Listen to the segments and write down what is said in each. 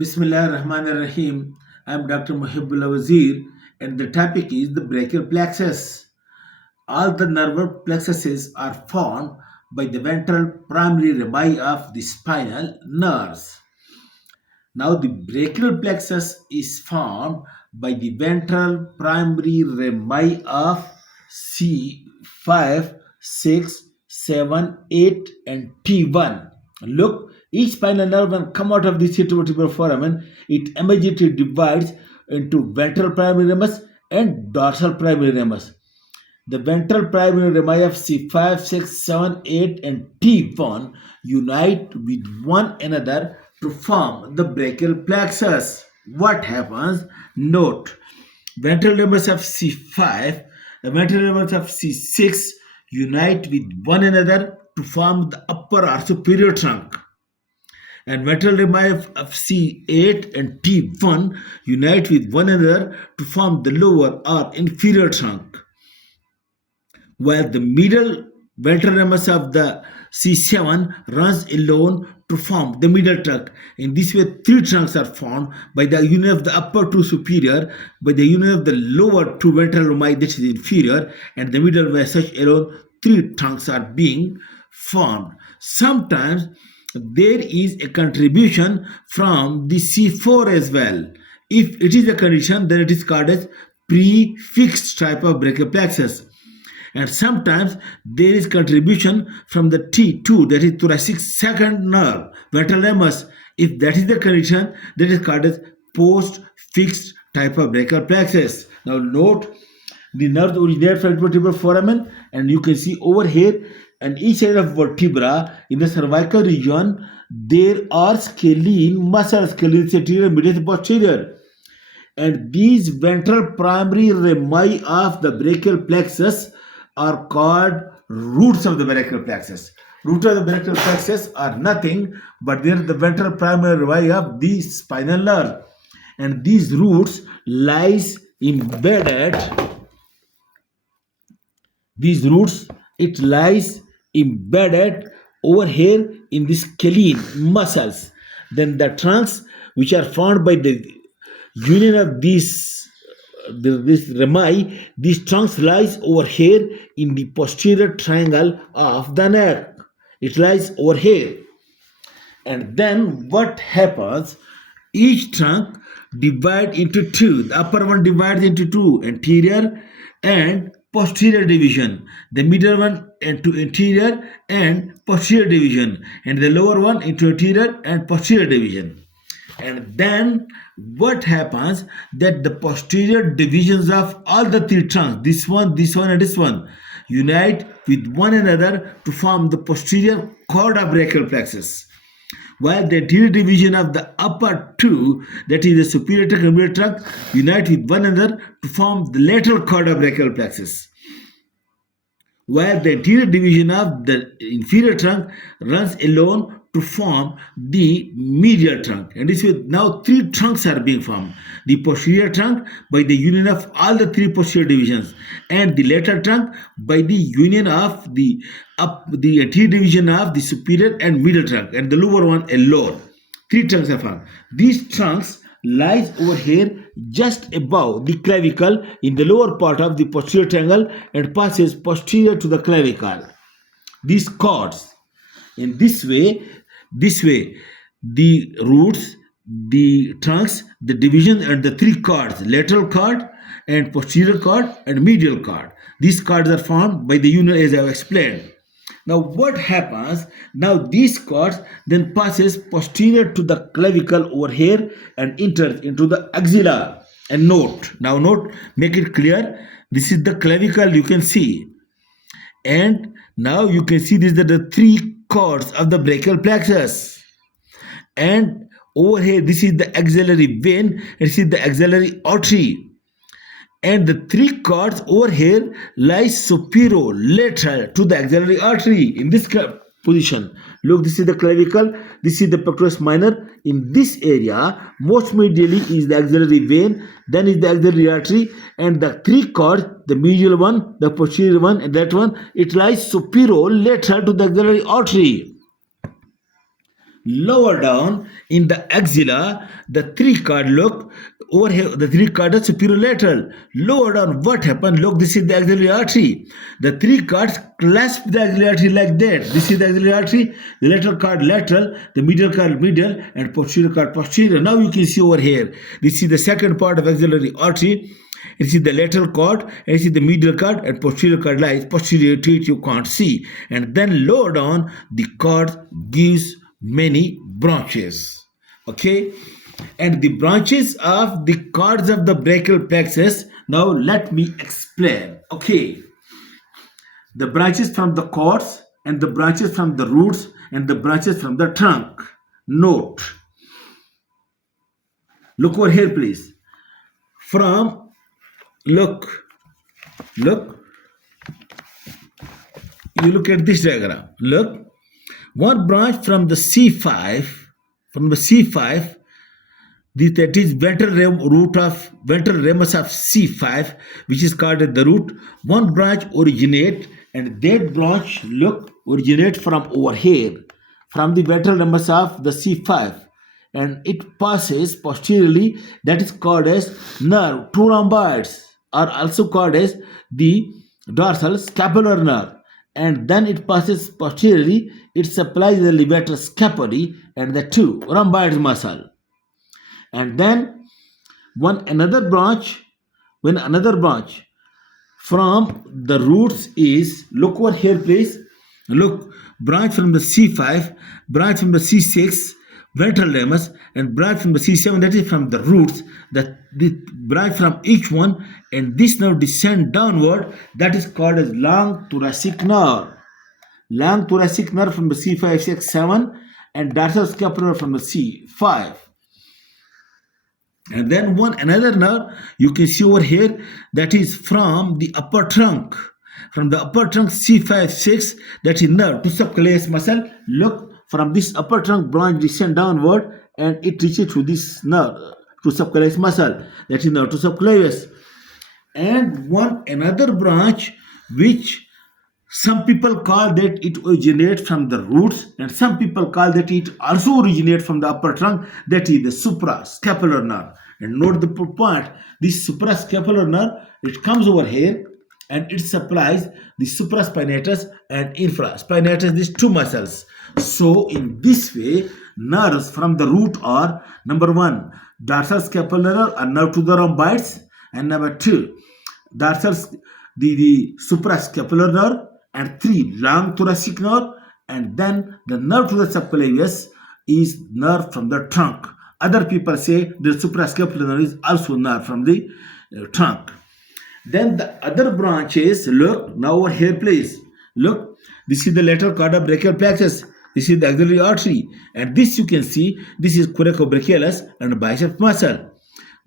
Bismillah ar-Rahman ar-Rahim. I'm Dr. Mohibullah Wazir, and the topic is the brachial plexus. All the nerve plexuses are formed by the ventral primary rami of the spinal nerves. Now, the brachial plexus is formed by the ventral primary rami of C5, 6, 7, 8, and T1. Look, each spinal nerve when come out of the vertebral foramen, it immediately divides into ventral primary ramus and dorsal primary ramus. The ventral primary rami of C5, 6, 7, 8, and T1 unite with one another to form the brachial plexus. What happens? Note, ventral ramus of C5 and ventral ramus of C6 unite with one another to form the upper or superior trunk. And ventral rami of C8 and T1 unite with one another to form the lower or inferior trunk, while the middle ventral ramus of the C7 runs alone to form the middle trunk. In this way, three trunks are formed by the union of the upper two superior, by the union of the lower two ventral rami, that is inferior, and the middle, where such alone three trunks are being formed. Sometimes there is a contribution from the C4 as well. If it is a condition, then it is called as prefixed type of brachial plexus. And sometimes there is contribution from the T2, that is thoracic second nerve, ventral ramus. If that is the condition, that is called as post-fixed type of brachial plexus. Now note, the nerve originates from vertebral foramen, and you can see over here, and each side of vertebra in the cervical region, there are scalene muscles, scalene anterior, medial, posterior. And these ventral primary rami of the brachial plexus are called roots of the brachial plexus. Roots of the brachial plexus are nothing but they are the ventral primary rami of the spinal nerve, and these roots lies embedded. These roots, it lies embedded over here in the scalene muscles. Then the trunks, which are formed by the union of this rami, these trunks lies over here in the posterior triangle of the neck. It lies over here. And then what happens? Each trunk divides into two. The upper one divides into two, anterior and posterior division. The middle one into anterior and posterior division, and the lower one into anterior and posterior division. And then what happens, that the posterior divisions of all the three trunks, this one, and this one, unite with one another to form the posterior cord of brachial plexus, while the anterior division of the upper two, that is the superior trunk and middle trunk, unite with one another to form the lateral cord of brachial plexus, while the anterior division of the inferior trunk runs alone to form the medial trunk. And this way, now three trunks are being formed: the posterior trunk by the union of all the three posterior divisions, and the lateral trunk by the union of the anterior division of the superior and middle trunk, and the lower one alone. Three trunks are formed. These trunks lies over here just above the clavicle in the lower part of the posterior triangle and passes posterior to the clavicle. These cords, in this way, the roots, the trunks, the division, and the three cords, lateral cord and posterior cord and medial cord, these cords are formed by the union, as I have explained. Now what happens? Now these cords then passes posterior to the clavicle over here and enters into the axilla. And note, make it clear, this is the clavicle, you can see, and now you can see these are the three cords of the brachial plexus, and over here this is the axillary vein, and this is the axillary artery, and the three cords over here lies superolateral to the axillary artery in this position. Look, this is the clavicle, this is the pectoralis minor. In this area, most medially is the axillary vein, then is the axillary artery, and the three cords, the medial one, the posterior one, and that one, it lies superolateral to the axillary artery. Lower down in the axilla, the three card, look over here, the three card is superior lateral. Lower down, what happened? Look, this is the axillary artery. The three cards clasp the axillary artery like that. This is the axillary artery, the lateral card lateral, the medial card medial, and posterior card posterior. Now you can see over here, this is the second part of axillary artery. This is the lateral cord, and this is the medial cord, and posterior cord lies posterior to it, you can't see. And then lower down, the cord gives many branches. Okay, and the branches of the cords of the brachial plexus. Now let me explain. Okay, the branches from the cords, and the branches from the roots, and the branches from the trunk. Note, look over here, please. From look, you look at this diagram. Look, one branch from the C5, that is ventral ramus of C5, which is called the root. One branch originate, and that branch, look, originate from over here, from the ventral ramus of the C5, and it passes posteriorly. That is called as nerve. Two rhomboids are also called as the dorsal scapular nerve, and then it passes posteriorly. It supplies the levator scapulae and the two rhomboid muscle. And then when another branch from the roots is, look over here, please. Look, branch from the C5, branch from the C6, ventral ramus, and branch from the C7, that is from the roots. The branch from each one, and this nerve descend downward. That is called as long thoracic nerve. Long thoracic nerve from the C5, 6, 7, and dorsal scapular from the C5. And then another nerve you can see over here, that is from the upper trunk. From the upper trunk C5, 6, that is nerve to subclavius muscle. Look, from this upper trunk branch descend downward, and it reaches to this nerve to subclavius muscle. That is nerve to subclavius. And another branch which some people call that it originates from the roots, and some people call that it also originates from the upper trunk, that is the suprascapular nerve. And note the point, this suprascapular nerve, it comes over here, and it supplies the supraspinatus and infraspinatus, these two muscles. So in this way, nerves from the root are, number one, dorsal scapular nerve, a nerve to the rhomboids, and number two, the suprascapular nerve, and three, long thoracic nerve, and then the nerve to the subclavius is nerve from the trunk. Other people say the suprascapular nerve is also nerve from the trunk. Then the other branches, look, now over here, please. Look, this is the lateral cord of brachial plexus. This is the axillary artery, and this you can see, this is coracobrachialis and bicep muscle.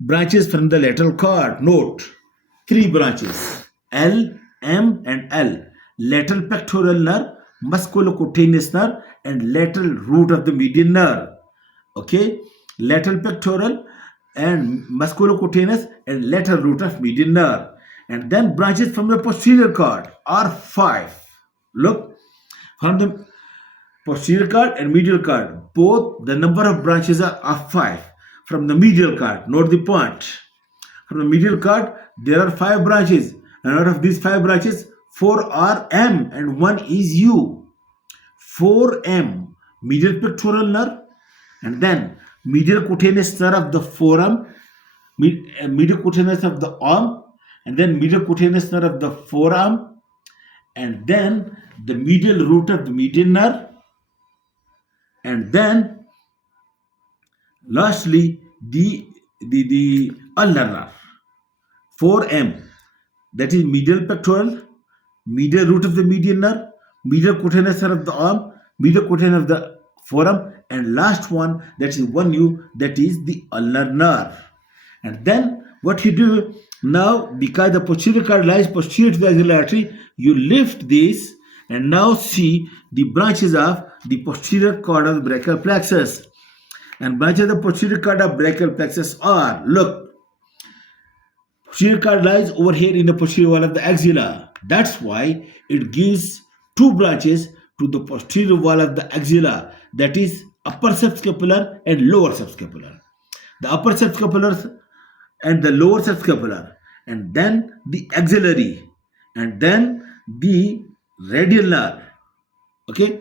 Branches from the lateral cord. Note, three branches, L, M, and L. Lateral pectoral nerve, musculocutaneous nerve, and lateral root of the median nerve. Okay, lateral pectoral and musculocutaneous and lateral root of median nerve. And then branches from the posterior cord are 5. Look, from the posterior cord and medial cord, both the number of branches are 5. From the medial cord, note the point. From the medial cord, there are 5 branches, and out of these 5 branches, 4 are M and 1 is U. 4M, medial pectoral nerve, and then medial cutaneous nerve of the forearm, medial cutaneous of the arm, and then medial cutaneous nerve of the forearm, and then the medial root of the median nerve, and then lastly the ulnar nerve. 4M, that is medial pectoral, medial root of the median nerve, medial cutaneous nerve of the arm, medial cutaneous of the forearm, and last one, that is 1U, that is the ulnar nerve. And then what you do now, because the posterior cord lies posterior to the axillary artery, you lift this and now see the branches of the posterior cord of the brachial plexus. And branches of the posterior cord of brachial plexus are, look, posterior cord lies over here in the posterior wall of the axilla. That's why it gives 2 branches to the posterior wall of the axilla. That is upper subscapular and lower subscapular. The upper subscapular and the lower subscapular, and then the axillary, and then the radial nerve. Okay,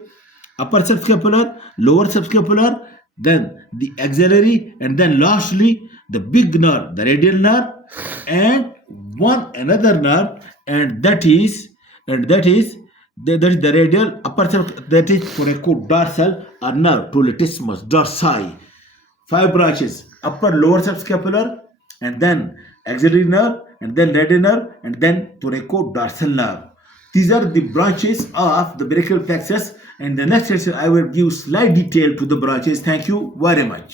upper subscapular, lower subscapular, then the axillary, and then lastly the big nerve, the radial nerve, and one another nerve, and that is the radial upper that is coracodorsal or nerve to latissimus dorsi. Five branches: upper lower subscapular, and then axillary nerve, and then radial nerve, and then thoracodorsal nerve. These are the branches of the brachial plexus. And the next session I will give slight detail to the branches. Thank you very much.